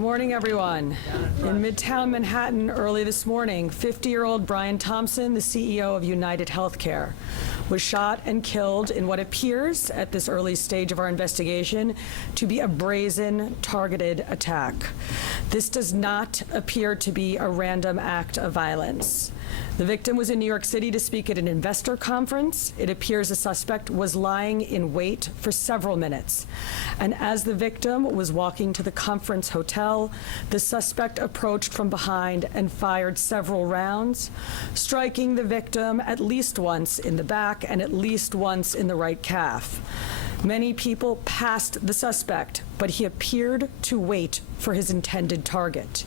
Good morning, everyone. In midtown Manhattan early this morning, 50-year-old Brian Thompson, the CEO of UnitedHealthcare, was shot and killed in what appears, at this early stage of our investigation, to be a brazen, targeted attack. This does not appear to be a random act of violence. The victim was in New York City to speak at an investor conference. It appears the suspect was lying in wait for several minutes. And as the victim was walking to the conference hotel, the suspect approached from behind and fired several rounds, striking the victim at least once in the back and at least once in the right calf. Many people passed the suspect, but he appeared to wait for his intended target.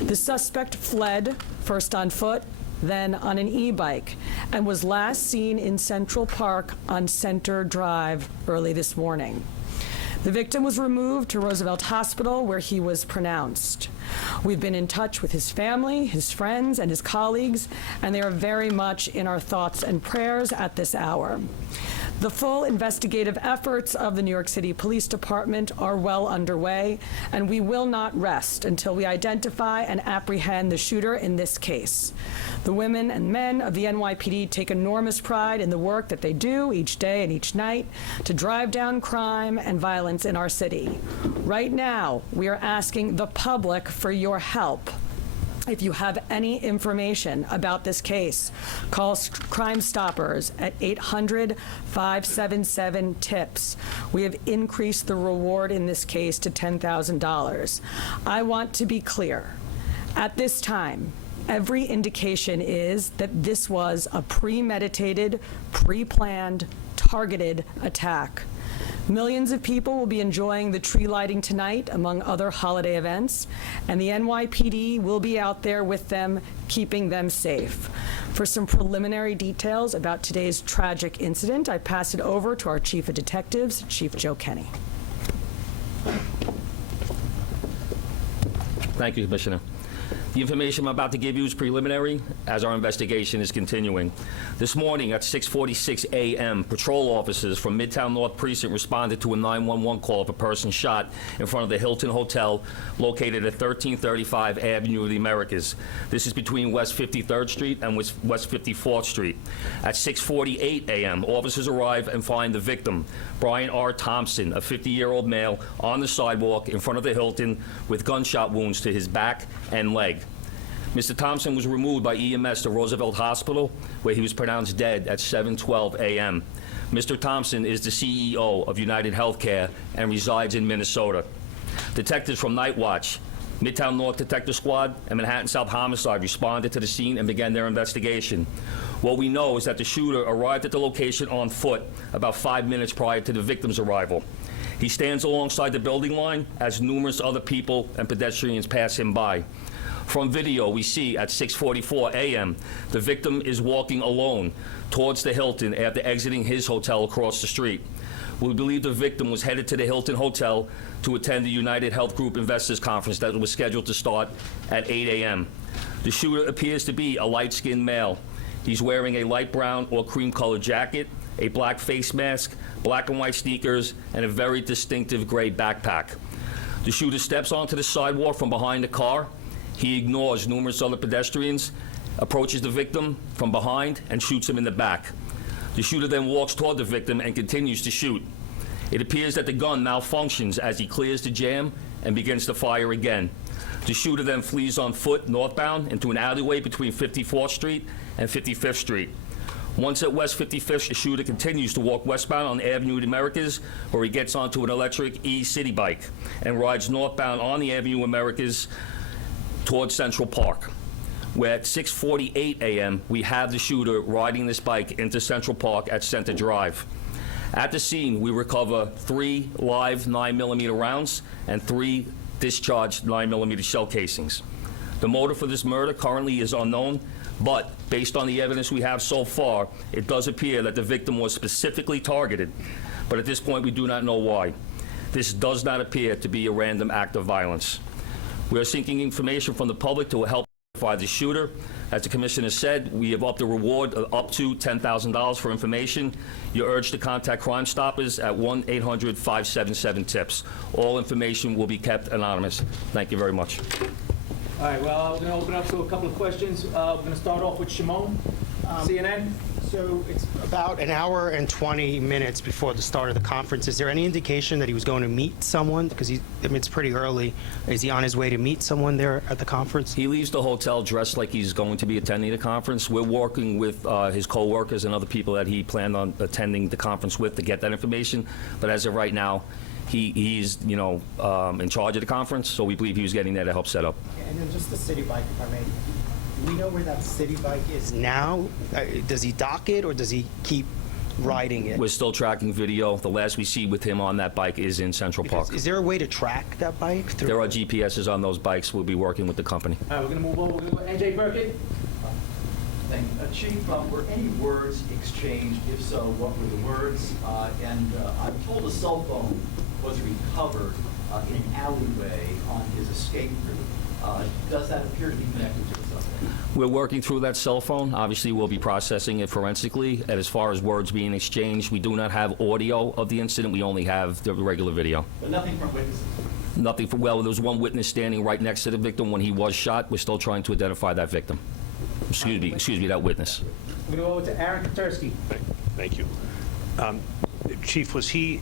The suspect fled, first on foot, then on an e-bike, and was last seen in Central Park on Center Drive early this morning. The victim was removed to Roosevelt Hospital, where he was pronounced. We've been in touch with his family, his friends, and his colleagues, and they are very much in our thoughts and prayers at this hour. The full investigative efforts of the New York City Police Department are well underway, and we will not rest until we identify and apprehend the shooter in this case. The women and men of the NYPD take enormous pride in the work that they do each day and each night to drive down crime and violence in our city. Right now, we are asking the public for your help. If you have any information about this case, call Crime Stoppers at 800-577-TIPS. We have increased the reward in this case to $10,000. I want to be clear. At this time, every indication is that this was a premeditated, pre-planned, targeted attack. Millions of people will be enjoying the tree lighting tonight, among other holiday events, and the NYPD will be out there with them, keeping them safe. For some preliminary details about today's tragic incident, I pass it over to our Chief of Detectives, Chief Joe Kenny. Thank you, Commissioner. The information I'm about to give you is preliminary as our investigation is continuing. This morning at 6:46 a.m., patrol officers from Midtown North Precinct responded to a 911 call of a person shot in front of the Hilton Hotel located at 1335 Avenue of the Americas. This is between West 53rd Street and West 54th Street. At 6:48 a.m., officers arrive and find the victim, Brian R. Thompson, a 50-year-old male, on the sidewalk in front of the Hilton with gunshot wounds to his back and leg. Mr. Thompson was removed by EMS to Roosevelt Hospital, where he was pronounced dead at 7:12 a.m. Mr. Thompson is the CEO of UnitedHealthcare and resides in Minnesota. Detectives from Night Watch, Midtown North Detective Squad, and Manhattan South Homicide responded to the scene and began their investigation. What we know is that the shooter arrived at the location on foot about 5 minutes prior to the victim's arrival. He stands alongside the building line as numerous other people and pedestrians pass him by. From video, we see at 6:44 a.m., the victim is walking alone towards the Hilton after exiting his hotel across the street. We believe the victim was headed to the Hilton Hotel to attend the United Health Group Investors Conference that was scheduled to start at 8 a.m. The shooter appears to be a light-skinned male. He's wearing a light brown or cream-colored jacket, a black face mask, black and white sneakers, and a very distinctive gray backpack. The shooter steps onto the sidewalk from behind the car. He ignores numerous other pedestrians, approaches the victim from behind, and shoots him in the back. The shooter then walks toward the victim and continues to shoot. It appears that the gun malfunctions as he clears the jam and begins to fire again. The shooter then flees on foot northbound into an alleyway between 54th Street and 55th Street. Once at West 55th, the shooter continues to walk westbound on Avenue of the Americas, where he gets onto an electric e-city bike and rides northbound on the Avenue of Americas towards Central Park, where at 6:48 a.m. we have the shooter riding this bike into Central Park at Center Drive. At the scene, we recover 3 live 9mm rounds and 3 discharged 9mm shell casings. The motive for this murder currently is unknown, but based on the evidence we have so far, it does appear that the victim was specifically targeted, but at this point we do not know why. This does not appear to be a random act of violence. We are seeking information from the public to help identify the shooter. As the Commissioner said, we have upped the reward up to $10,000 for information. You're urged to contact Crime Stoppers at 1-800-577-TIPS. All information will be kept anonymous. Thank you very much. All right, well, we're going to open up to a couple of questions. We're going to start off with Shimon, CNN. So it's about an hour and 20 minutes before the start of the conference. Is there any indication that he was going to meet someone? Because it's pretty early. Is he on his way to meet someone there at the conference? He leaves the hotel dressed like he's going to be attending the conference. We're working with his co-workers and other people that he planned on attending the conference with to get that information. But as of right now, he's in charge of the conference, so we believe he was getting there to help set up. And then just the city bike, if I may. Do we know where that city bike is now? Does he dock it, or does he keep riding it? We're still tracking video. The last we see with him on that bike is in Central Park. Is there a way to track that bike? There are GPSs on those bikes. We'll be working with the company. All right, we're going to move on. We're going to go NJ Burkett. Thank you. Chief, were any words exchanged? If so, what were the words? And I'm told a cell phone was recovered in an alleyway on his escape route. Does that appear to be connected to the cell phone? We're working through that cell phone. Obviously, we'll be processing it forensically. And as far as words being exchanged, we do not have audio of the incident. We only have the regular video. But nothing from witnesses? Nothing. Well, there was one witness standing right next to the victim when he was shot. We're still trying to identify that victim. Excuse me, that witness. We're going to go over to Aaron Katursky. Thank you. Chief, was he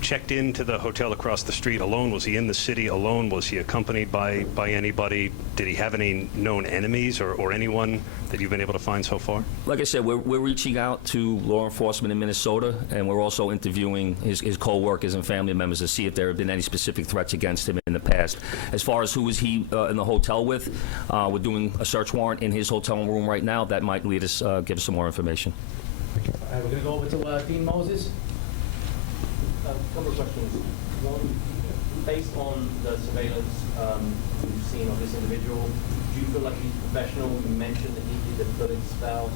checked into the hotel across the street alone? Was he in the city alone? Was he accompanied by anybody? Did he have any known enemies or anyone that you've been able to find so far? Like I said, we're reaching out to law enforcement in Minnesota, and we're also interviewing his co-workers and family members to see if there have been any specific threats against him in the past. As far as who was he in the hotel with, we're doing a search warrant in his hotel room right now. That might lead us, give us some more information. All right, we're going to go over to Dean Moses. A couple of questions. One, based on the surveillance you've seen of this individual, do you feel like he's professional? You mentioned that he did a bullet spell.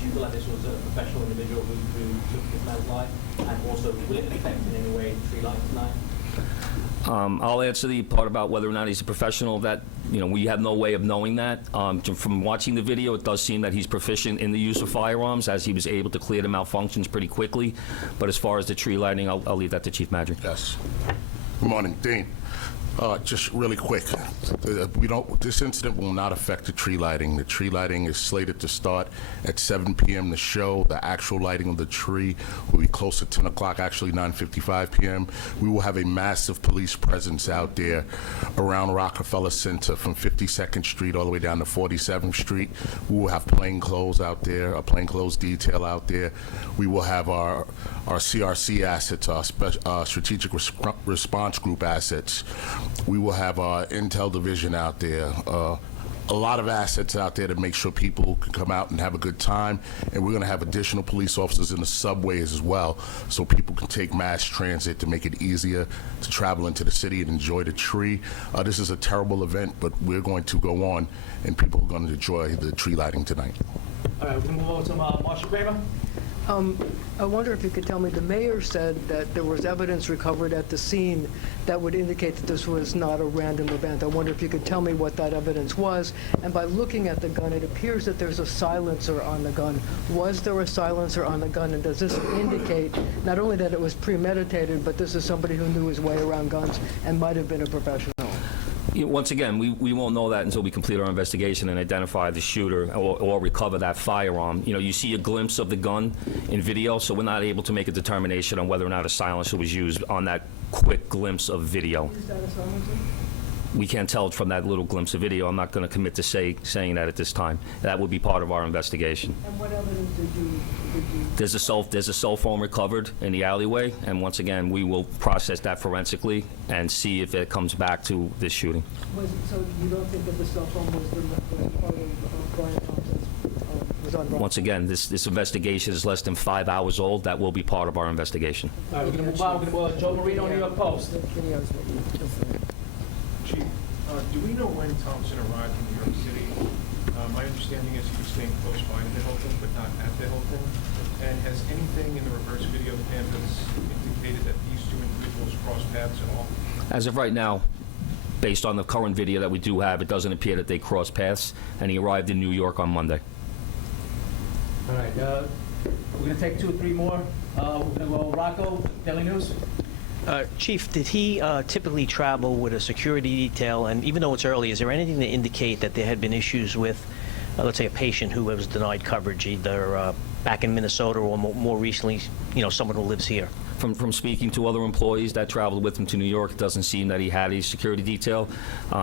Do you feel like this was a professional individual who took this man's life? And also, will it affect in any way tree lights tonight? I'll answer the part about whether or not he's a professional. That we have no way of knowing that. From watching the video, it does seem that he's proficient in the use of firearms, as he was able to clear the malfunctions pretty quickly. But as far as the tree lighting, I'll leave that to Chief Madrick. Yes. Good morning, Dean. Just really quick, this incident will not affect the tree lighting. The tree lighting is slated to start at 7 p.m. The show, the actual lighting of the tree will be close to 10 o'clock, actually 9:55 p.m. We will have a massive police presence out there around Rockefeller Center from 52nd Street all the way down to 47th Street. We will have plainclothes out there, a plainclothes detail out there. We will have our CRC assets, our Strategic Response Group assets. We will have our Intel division out there, a lot of assets out there to make sure people can come out and have a good time. And we're going to have additional police officers in the subways as well, so people can take mass transit to make it easier to travel into the city and enjoy the tree. This is a terrible event, but we're going to go on, and people are going to enjoy the tree lighting tonight. All right, we're going to move over to Marshall Kramer. I wonder if you could tell me, the mayor said that there was evidence recovered at the scene that would indicate that this was not a random event. I wonder if you could tell me what that evidence was. And by looking at the gun, it appears that there's a silencer on the gun. Was there a silencer on the gun? And does this indicate not only that it was premeditated, but this is somebody who knew his way around guns and might have been a professional? Once again, we won't know that until we complete our investigation and identify the shooter or recover that firearm. You see a glimpse of the gun in video, so we're not able to make a determination on whether or not a silencer was used on that quick glimpse of video. Is that a silencer? We can't tell from that little glimpse of video. I'm not going to commit to saying that at this time. That will be part of our investigation. And what evidence did you There's a cell phone recovered in the alleyway, and once again, we will process that forensically and see if it comes back to this shooting. so you don't think that the cell phone was part of Brian Thompson's, was on Brian? Once again, this investigation is less than 5 hours old. That will be part of our investigation. All right, we're going to move on. We're going to Joe Marino, New York Post. Chief, do we know when Thompson arrived in New York City? My understanding is he was staying close by to the Hilton, but not at the Hilton. And has anything in the reverse video canvas indicated that these two individuals crossed paths at all? As of right now, based on the current video that we do have, it doesn't appear that they crossed paths, and he arrived in New York on Monday. All right, we're going to take 2 or 3 more. We're going to go Rocco, Daily News. Chief, did he typically travel with a security detail? And even though it's early, is there anything to indicate that there had been issues with, let's say, a patient who was denied coverage, either back in Minnesota or more recently, someone who lives here? From speaking to other employees that traveled with him to New York, it doesn't seem that he had a security detail.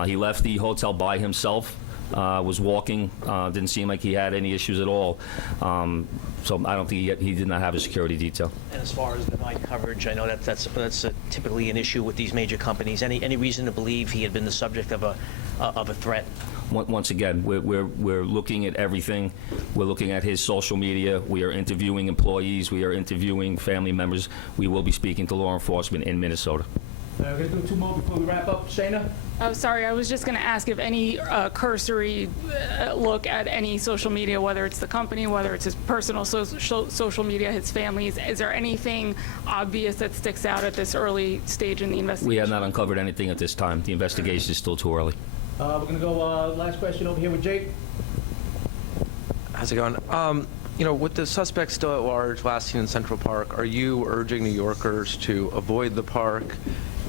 He left the hotel by himself, was walking, didn't seem like he had any issues at all. So I don't think he did not have a security detail. And as far as denied coverage, I know that's typically an issue with these major companies. Any reason to believe he had been the subject of a threat? Once again, we're looking at everything. We're looking at his social media. We are interviewing employees. We are interviewing family members. We will be speaking to law enforcement in Minnesota. We're going to do 2 more before we wrap up. Shayna? Oh, sorry. I was just going to ask if any cursory look at any social media, whether it's the company, whether it's his personal social media, his family's, is there anything obvious that sticks out at this early stage in the investigation? We have not uncovered anything at this time. The investigation is still too early. We're going to go last question over here with Jake. How's it going? With the suspect still at large, last seen in Central Park, are you urging New Yorkers to avoid the park?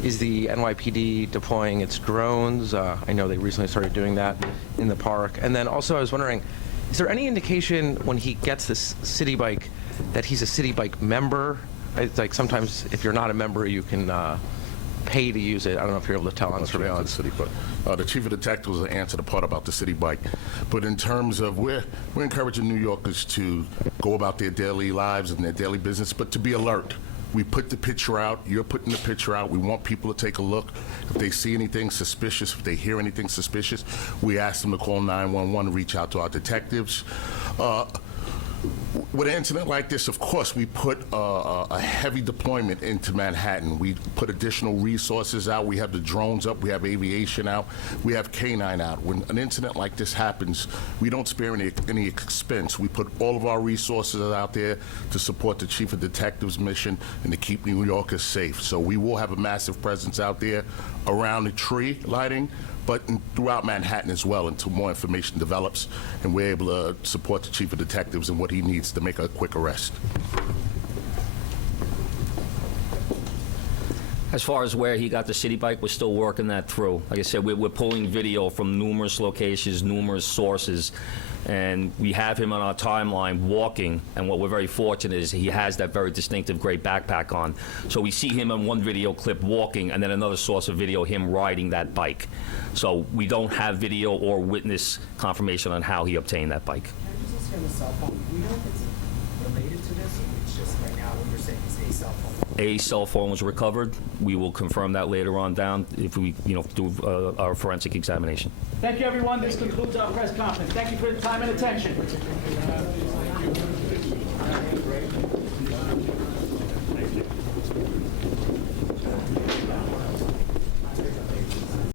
Is the NYPD deploying its drones? I know they recently started doing that in the park. And then also I was wondering, is there any indication when he gets this city bike that he's a city bike member? It's like sometimes if you're not a member, you can pay to use it. I don't know if you're able to tell on surveillance. The chief of detectives will answer the part about the city bike. But in terms of we're encouraging New Yorkers to go about their daily lives and their daily business, but to be alert. We put the picture out. You're putting the picture out. We want people to take a look. If they see anything suspicious, if they hear anything suspicious, we ask them to call 911, reach out to our detectives. With an incident like this, of course, we put a heavy deployment into Manhattan. We put additional resources out. We have the drones up. We have aviation out. We have K-9 out. When an incident like this happens, we don't spare any expense. We put all of our resources out there to support the chief of detectives' mission and to keep New Yorkers safe. So we will have a massive presence out there around the tree lighting, but throughout Manhattan as well until more information develops and we're able to support the chief of detectives and what he needs to make a quick arrest. As far as where he got the city bike, we're still working that through. Like I said, we're pulling video from numerous locations, numerous sources, and we have him on our timeline walking, and what we're very fortunate is he has that very distinctive gray backpack on. So we see him in one video clip walking, and then another source of video, him riding that bike. So we don't have video or witness confirmation on how he obtained that bike. Can I just ask you on the cell phone? Do we know if it's related to this, or it's just right now what you're saying is a cell phone? A cell phone was recovered. We will confirm that later on down if we, do our forensic examination. Thank you, everyone. This concludes our press conference. Thank you for your time and attention.